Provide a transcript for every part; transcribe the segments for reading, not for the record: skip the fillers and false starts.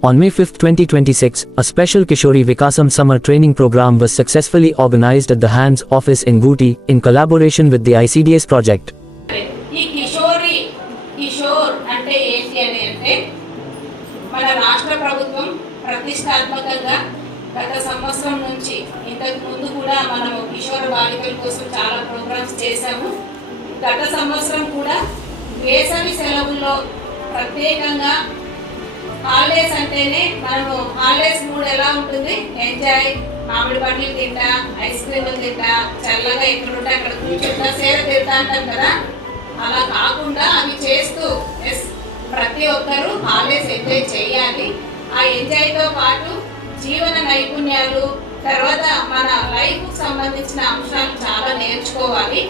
On May 5, 2026, a special Kishori Vikasam summer training program was successfully organized at the Hands office in Guti in collaboration with the ICDS project. ఈ కిషోర్ అంటే ఏంటి అని అంటే మన రాష్ట్ర ప్రభుత్వం ప్రతిష్టాత్మకంగా గత సంవత్సరం నుంచి ఇంతకు ముందు కూడా మనము కిషోర బాలికల కోసం చాలా ప్రోగ్రామ్స్ చేశాము. గత సంవత్సరం కూడా వేసవి సెలవుల్లో ప్రత్యేకంగా హాలిడేస్ అంటేనే మనము హాలిడేస్ మూడ్ ఎలా ఉంటుంది, ఎంజాయ్, మామిడి పండ్లు తింటా, ఐస్ క్రీములు తింటా, చల్లగా ఎక్కడుంటే అక్కడ కూర్చుంటా, సేవ తింటా అంటాం కదా. అలా కాకుండా అవి చేస్తూ ప్రతి ఒక్కరూ హాలిడేస్ ఎంజాయ్ చేయాలి. ఆ ఎంజాయ్తో పాటు జీవన నైపుణ్యాలు, తర్వాత మన లైఫ్కు సంబంధించిన అంశాలు చాలా నేర్చుకోవాలి.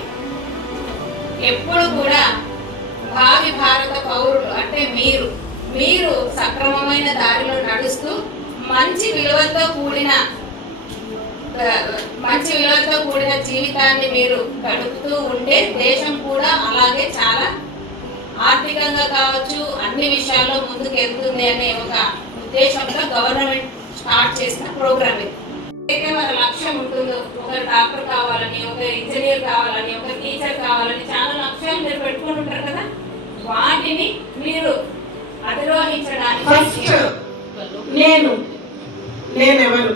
ఎప్పుడు కూడా భావి భారత పౌరులు అంటే మీరు సక్రమమైన దారిలో నడుస్తూ మంచి విలువలతో కూడిన జీవితాన్ని మీరు గడుపుతూ ఉంటే దేశం కూడా అలాగే చాలా ఆర్థికంగా కావచ్చు అన్ని విషయాల్లో ముందుకు వెళ్తుంది అనే ఒక ఉద్దేశంతో గవర్నమెంట్ స్టార్ట్ చేసిన ప్రోగ్రామ్ ఇది. ఏదైతే మన లక్ష్యం ఉంటుందో, ఒక డాక్టర్ కావాలని, ఒక ఇంజనీర్ కావాలని, ఒక టీచర్ కావాలని చాలా లక్ష్యాలు మీరు పెట్టుకుని ఉంటారు కదా. వాటిని మీరు అధిరోహించడానికి నేనెవరు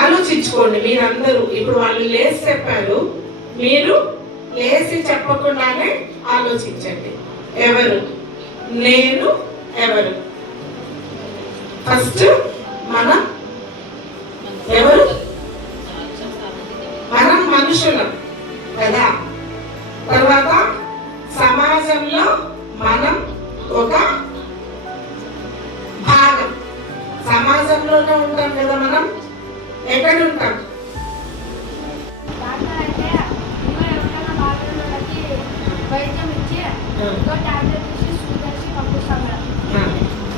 ఆలోచించుకోండి. మీరందరూ ఇప్పుడు వాళ్ళు లేచి చెప్పారు, మీరు లేచి చెప్పకుండానే ఆలోచించండి. ఎవరు నేను, ఎవరు ఫస్ట్ మనం ఎవరు, మనం మనుషులం కదా. తర్వాత సమాజంలో మనం ఒక భాగం, సమాజంలోనే ఉంటాం కదా. మనం ఎక్కడ ఉంటాం?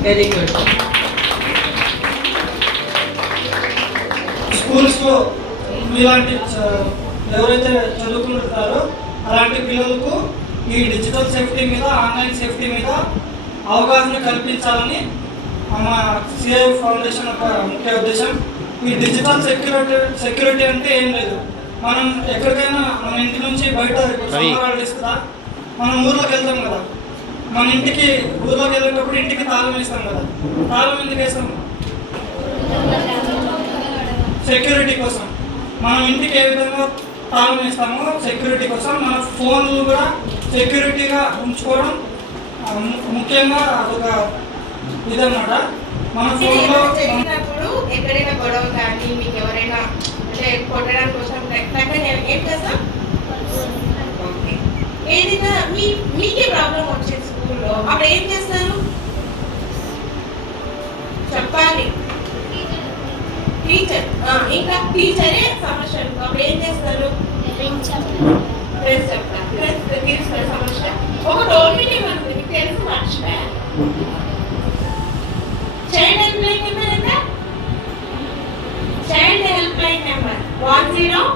Very good. స్కూల్స్లో ఇలాంటి ఎవరైతే చదువుకుంటున్నారో అలాంటి పిల్లలకు ఈ డిజిటల్ సేఫ్టీ మీద, ఆన్లైన్ సేఫ్టీ మీద అవగాహన కల్పించాలని మా సిఐ ఫౌండేషన్ ఒక ముఖ్య ఉద్దేశం. ఈ డిజిటల్ సెక్యూరిటీ అంటే ఏం లేదు. మనం ఎక్కడికైనా మన ఇంటి నుంచి బయట హాలిడేస్ కదా, మనం ఊర్లోకి వెళ్తాం కదా. మన ఇంటికి ఊర్లోకి వెళ్ళేటప్పుడు ఇంటికి తాళం వేస్తాం కదా. తాళం ఎందుకు వేస్తాం? సెక్యూరిటీ కోసం. మనం ఇంటికి ఏ విధంగా తాళం వేస్తామో సెక్యూరిటీ కోసం మన ఫోన్లు కూడా సెక్యూరిటీగా ఉంచుకోవడం ముఖ్యంగా అదొక ఇదన్నమాట. మన ఫోన్లో ఎక్కడైనా గొడవ కానీ మీకు ఎవరైనా అంటే కొట్టడానికి కోసం ఏం చేస్తాం? ఏదైనా మీకే ప్రాబ్లం వచ్చింది స్కూల్లో, అప్పుడు ఏం చేస్తారు? చెప్పాలి. టీచర్ ఇంకా టీచరే సమస్య, అప్పుడు ఏం చేస్తారు? ఫ్రెండ్స్ చెప్తారు. ఫ్రెండ్స్ తీరుస్తారు సమస్య. ఒక రోల్ మీటింగ్ అనుకుంది, మీకు తెలుసు మర్చిపోయా. చైల్డ్ హెల్ప్ లైన్ నెంబర్ ఎంత? Child help line number 1010.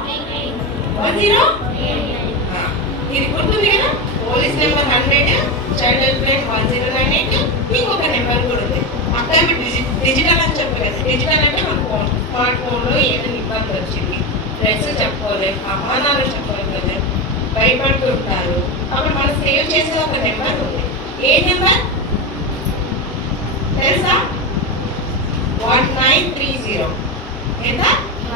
ఇది గుర్తుంది కదా. Police number 100, child help line 1098, ఇంకొక నెంబర్ కూడా ఉంది. అక్కడ డిజిటల్ అని చెప్పలేదు. డిజిటల్ అంటే మన ఫోన్, స్మార్ట్ ఫోన్లో ఏదైనా ఇబ్బంది వచ్చింది, ఫ్రెండ్స్ చెప్పుకోలేదు, అమ్మానాలు చెప్పుకోలేదు, భయపడుతుంటారు, అప్పుడు మనం సేవ్ చేసే ఒక నెంబర్ ఉంది. ఏ నెంబర్ తెలుసా? 1930. ఎంత?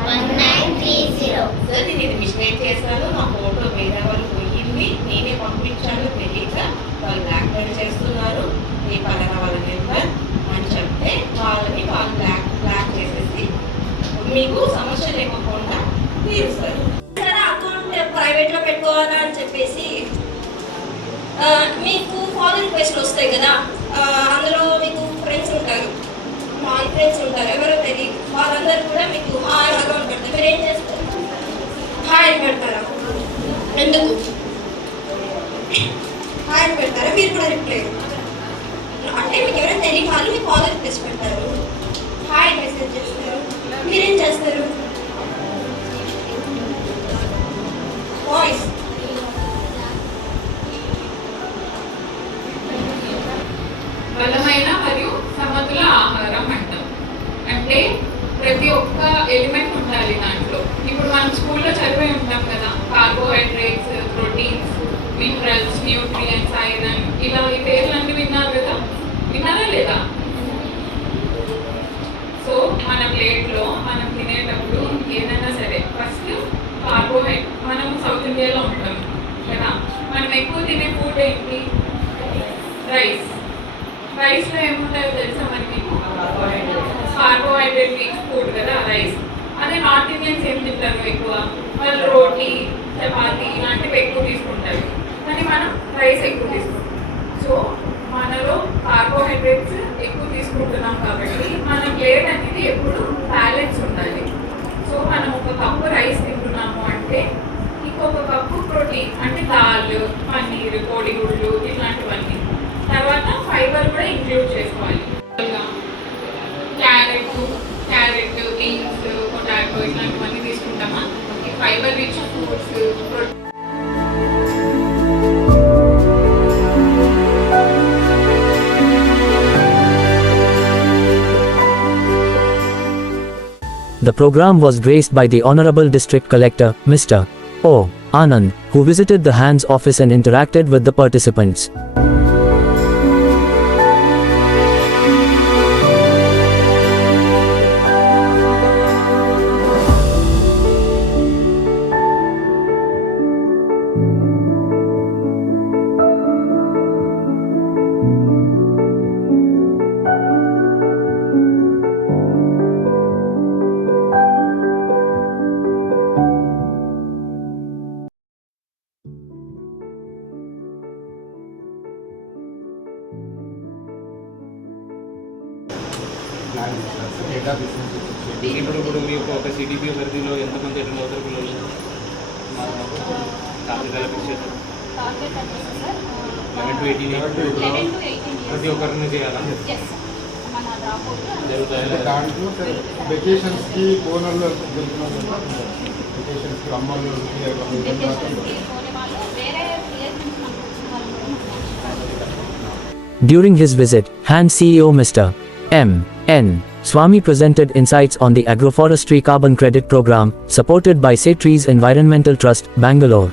1930. సార్ నేను ఇది మిస్టేక్ చేస్తాను, నా ఫోటో వేరే వాళ్ళు పోయింది, నేనే పంపించాను తెలియక వాళ్ళు బ్లాక్మెయిల్ చేస్తున్నారు, ఈ పలానా వాళ్ళ నెంబర్ అని చెప్తే వాళ్ళు బ్లాక్ చేసేసి మీకు సమస్య లేకుండా తీరుస్తారు. అకౌంట్ ప్రైవేట్లో పెట్టుకోవాలా అని చెప్పేసి మీకు ఫాలో రిక్వెస్ట్లు వస్తాయి కదా. అందులో మీకు ఫ్రెండ్స్ ఉంటారు, నాన్ ఫ్రెండ్స్ ఉంటారు, ఎవరో తెలియదు, వాళ్ళందరూ కూడా మీకు హాయ్ అకౌంట్ పెడతారు. మీరు ఏం చేస్తారు? హాయ్ అని పెడతారా? ఎందుకు హాయ్ అని పెడతారా? మీరు కూడా రిప్లై అంటే మీకు ఎవరైనా తెలియని వాళ్ళు మీకు ఫాలో రిక్వెస్ట్ పెడతారు, హాయ్ మెసేజ్ చేస్తారు. మీరేం చేస్తారు? వాయిస్ బలమైన మరియు అంటే ప్రతి ఒక్క ఎలిమెంట్ ఉండాలి దాంట్లో. ఇప్పుడు మనం స్కూల్లో చదివే ఉంటాం కదా, carbohydrates, proteins, minerals, nutrients, iron, ఇలా ఈ పేర్లన్నీ విన్నారు కదా, విన్నారా లేదా? సో మన ప్లేట్లో మనం తినేటప్పుడు ఏదైనా సరే ఫస్ట్ కార్బోహైడ్రేట్, మనం సౌత్ ఇండియాలో ఉంటాం కదా, మనం ఎక్కువ తినే ఫుడ్ ఏంటి? రైస్. రైస్లో ఏముంటాయో తెలుసా మనకి? కార్బోహైడ్రేట్ రిచ్ ఫుడ్ కదా రైస్. అదే నార్త్ ఇండియన్స్ ఏం తింటారు ఎక్కువ? వాళ్ళు రోటీ, చపాతీ ఇలాంటివి ఎక్కువ తీసుకుంటారు, కానీ మనం రైస్ ఎక్కువ తీసుకుంటాం. సో మనలో కార్బోహైడ్రేట్స్ ఎక్కువ తీసుకుంటున్నాం కాబట్టి మన ప్లేట్ అనేది ఎప్పుడు బ్యాలెన్స్ ఉండాలి. సో మనం ఒక కప్పు రైస్ తింటున్నాము అంటే ఇంకొక కప్పు ప్రోటీన్ అంటే దాల్, పన్నీర్, కోడిగుడ్లు ఇట్లాంటివన్నీ. తర్వాత ఫైబర్ కూడా ఇంక్లూడ్ చేసుకోవాలి. క్యారెట్, బీన్స్, పొటాటో ఇట్లాంటివన్నీ తీసుకుంటామా? ఈ fibre rich foods, The program was graced by the Honorable District Collector, Mr. O. Anand, who visited the HANS office and interacted with the participants. ఇప్పుడు మీకు ఒక సిడిపి పరిధిలో ఎంతమంది attend అవుతారు పిల్లలు? టార్గెట్ ఫిక్స్ 11 to 18 ప్రతి ఒక్కరిని చేయాలా? దాంట్లో వెకేషన్స్కి ఓనర్లు వెకేషన్స్కి అమ్మలు During his visit, HANS CEO Mr. M.N. Swami presented insights on the agroforestry carbon credit program, supported by Setrees Environmental Trust, Bangalore.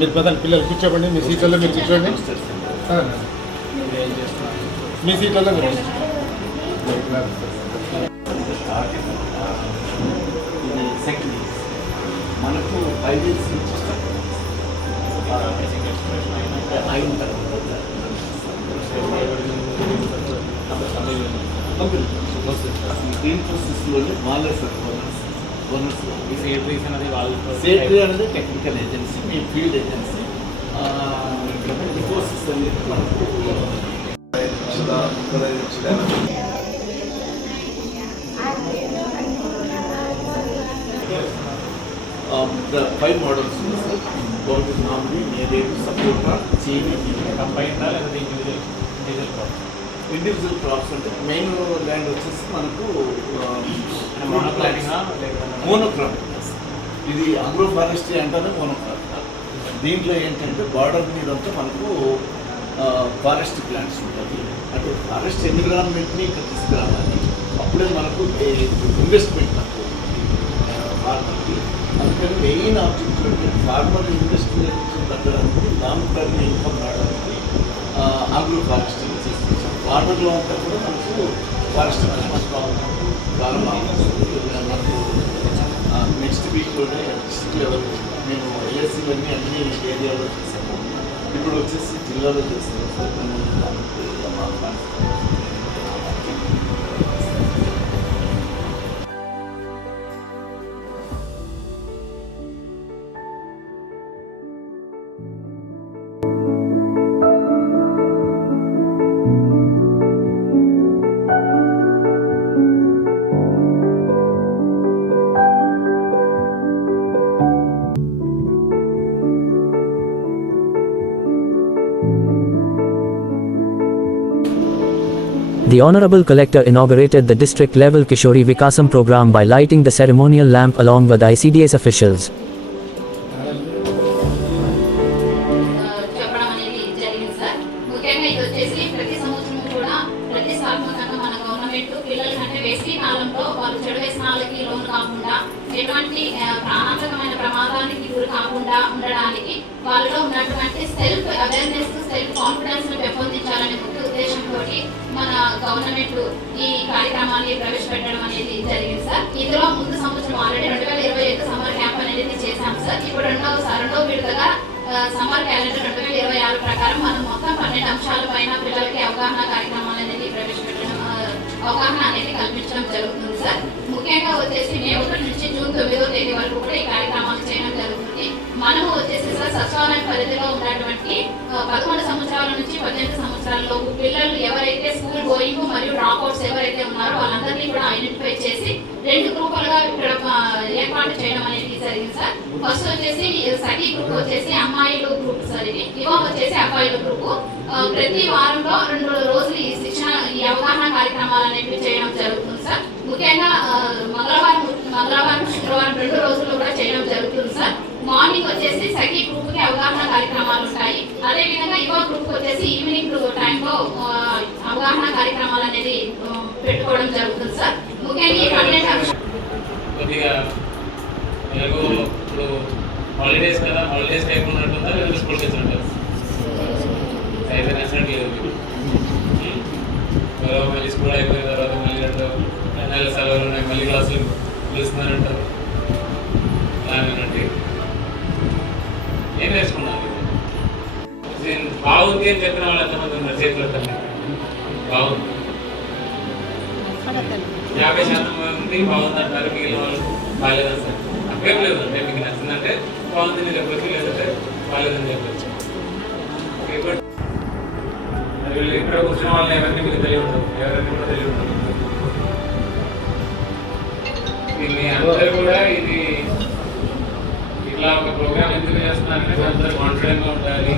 మీరు పదండి, పిల్లలు కూర్చోండి, మీ సీట్లలో మీరు కూర్చోండి, మీ సీట్లలో మీరు మనకు 5 years నుంచి అయిన తర్వాత గ్రీన్ ప్రాసెస్లోనే వాళ్ళే సార్ ఓనర్స్. సేట్రీ అనేది టెక్నికల్ ఏజెన్సీ, మీ ఫీల్డ్ ఏజెన్సీ. రిసోర్సెస్ అనేది మనకు 5 మోడల్స్ ఉన్నాయి సార్. గోల్డ్ నామినీ, నేరేడు, సపోటా, చీని, ఇండివిజువల్ క్రాప్స్ అంటే మెయిన్ ల్యాండ్ వచ్చేసి మనకు మోనోక్రాప్. ఇది అగ్రో ఫారెస్ట్రీ అంటేనే మోనోక్రాప్. దీంట్లో ఏంటంటే బార్డర్ మీద అంతా మనకు ఫారెస్ట్ ప్లాంట్స్ ఉంటుంది. అంటే ఫారెస్ట్ ఎన్విరాన్మెంట్ని ఇక్కడ తీసుకురావాలి, అప్పుడే మనకు ఇన్వెస్ట్మెంట్ తక్కువ ఫార్మర్కి. అందుకని మెయిన్ ఆబ్జెక్టివ్ అంటే ఫార్మర్ ఇండస్ట్రియల్ తగ్గడానికి, లాంగ్ టర్మ్ ఇన్కమ్ రావడానికి అగ్రో ఫారెస్ట్రీ తీసుకొచ్చాం. ఫార్మర్లో అంతా కూడా మనకు ఫారెస్ట్ మేనేజ్మెంట్ చాలా బాగుంటుంది. మనకు నెక్స్ట్ వీక్లోనే డిస్ట్రిక్ట్ లెవెల్ మేము ఏఎస్సీలన్నీ అన్ని ఏరియాలో చేసాము. ఇప్పుడు వచ్చేసి జిల్లాలో చేస్తున్నాం sir. The Honorable Collector inaugurated the district-level Kishori Vikasam program by lighting the ceremonial lamp along with ICDS officials. చెప్పడం అనేది జరిగింది సార్. ముఖ్యంగా ఇది వచ్చేసి ప్రతి సంవత్సరం కూడా కాలంలో వాళ్ళు చెడు వ్యసనాలకి లోను కాకుండా ఎటువంటి ప్రాణాంతకమైన ప్రమాదానికి గురి కాకుండా ఉండడానికి వాళ్ళలో ఉన్నటువంటి సెల్ఫ్ అవేర్నెస్, సెల్ఫ్ కాన్ఫిడెన్స్ ను పెంపొందించాలనే ముఖ్య ఉద్దేశంతో మన గవర్నమెంట్ ఈ కార్యక్రమాన్ని ప్రవేశపెట్టడం అనేది జరిగింది సార్. ఇందులో ముందు సంవత్సరం ఆల్రెడీ 2025 సమ్మర్ క్యాంప్ అనేది చేశాం సార్. ఇప్పుడు రెండవ విడతగా సమ్మర్ క్యాలెండర్ 2026 ప్రకారం మనం మొత్తం 12 అంశాల పైన పిల్లలకి అవగాహన కార్యక్రమాలు అనేది ప్రవేశపెట్టడం, అవగాహన అనేది కల్పించడం జరుగుతుంది సార్. ముఖ్యంగా వచ్చేసి మే 1 నుంచి జూన్ 9వ తేదీ వరకు కూడా ఈ కార్యక్రమాలు చేయడం జరుగుతుంది. మనము వచ్చేసి సార్ సచివాలయం పరిధిలో ఉన్నటువంటి 11 సంవత్సరాల నుంచి 18 సంవత్సరాలలోపు పిల్లలు ఎవరైతే స్కూల్ గోయింగ్ మరియు డ్రాప్ అవుట్స్ ఎవరైతే ఉన్నారో వాళ్ళందరినీ కూడా ఐడెంటిఫై చేసి 2 గ్రూపులుగా ఇక్కడ ఏర్పాటు చేయడం అనేది జరిగింది సార్. ఫస్ట్ వచ్చేసి సఖీ గ్రూప్ వచ్చేసి అమ్మాయిలు గ్రూప్ సార్, ఇది ఇవో వచ్చేసి అబ్బాయిల గ్రూప్. ప్రతి వారంలో 2 రోజులు ఈ శిక్షణ, ఈ అవగాహన కార్యక్రమాలు అనేవి చేయడం జరుగుతుంది సార్. ముఖ్యంగా మంగళవారం శుక్రవారం 2 రోజుల్లో కూడా చేయడం జరుగుతుంది సార్. మార్నింగ్ వచ్చేసి సఖీ గ్రూప్ కి అవగాహన కార్యక్రమాలు ఉంటాయి. అదేవిధంగా యువ గ్రూప్ వచ్చేసి ఈవినింగ్ టైంలో అవగాహన కార్యక్రమాలు అనేది పెట్టుకోవడం జరుగుతుంది సార్. ముఖ్యంగా ఈ 12 అంశాలు కొద్దిగా ఇప్పుడు హాలిడేస్ కదా, హాలిడేస్ టైప్ ఉన్నట్టుందా లేదా స్కూల్ డేస్ ఉంటారు? అయితే నచ్చినట్లేదు మళ్ళీ స్కూల్ అయిపోయిన తర్వాత మళ్ళీ నెల సెలవులు ఉన్నాయి, మళ్ళీ క్లాసులు పిలుస్తున్నారంటారు. అలాగేనండి. ఏం నేర్చుకున్నారు? బాగుంది అని చెప్పిన వాళ్ళు ఎంతమంది ఉన్నారు? చేతులు తల్లి బాగుంది, 50% మంది బాగుంది అంటారు, మిగిలిన వాళ్ళు బాగాలేదంటారు. అప్పేం లేదు అంటే మీకు నచ్చిందంటే బాగుందని చెప్పచ్చు, లేదంటే బాగాలేదని చెప్పచ్చు. ఇక్కడ కూర్చున్న వాళ్ళని ఎవరిని మీకు తెలియ ఉంటుంది, ఎవరిని కూడా తెలియ ఉంటుంది. మీ అందరూ కూడా ఇది ఇట్లా ఒక ప్రోగ్రామ్ ఎందుకు చేస్తున్నారంటే అందరూ కాన్ఫిడెంట్ గా ఉండాలి.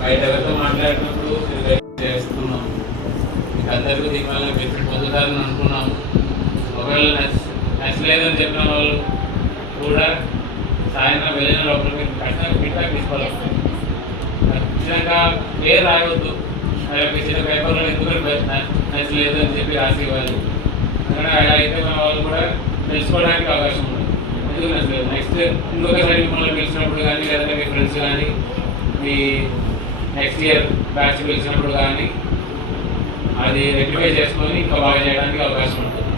బయట ఎవరితో మాట్లాడినప్పుడు చేస్తున్నాం, మీకు అందరికీ దీనివల్ల బెనిఫిట్ పొందుతారని అనుకున్నాము. ఒకవేళ నచ్చలేదని చెప్పిన వాళ్ళు కూడా సాయంత్రం వెళ్ళిన లోపల మీరు ఖచ్చితంగా ఫీడ్బ్యాక్ తీసుకోవాలి. ఖచ్చితంగా పేరు రాయవద్దు, చిన్న పేపర్లో ఎందుకు నచ్చలేదు అని చెప్పి రాసి ఇవ్వాలి. అక్కడ అలా అయితే మన వాళ్ళు కూడా తెలుసుకోవడానికి అవకాశం ఉంది. ఎందుకు నచ్చలేదు, నెక్స్ట్ ఇంకొకసారి మిమ్మల్ని పిలిచినప్పుడు కానీ, లేదంటే మీ ఫ్రెండ్స్ కానీ, మీ నెక్స్ట్ ఇయర్ బ్యాచ్ పిలిచినప్పుడు కానీ అది రెక్టిఫై చేసుకొని ఇంకా బాగా చేయడానికి అవకాశం ఉంటుంది.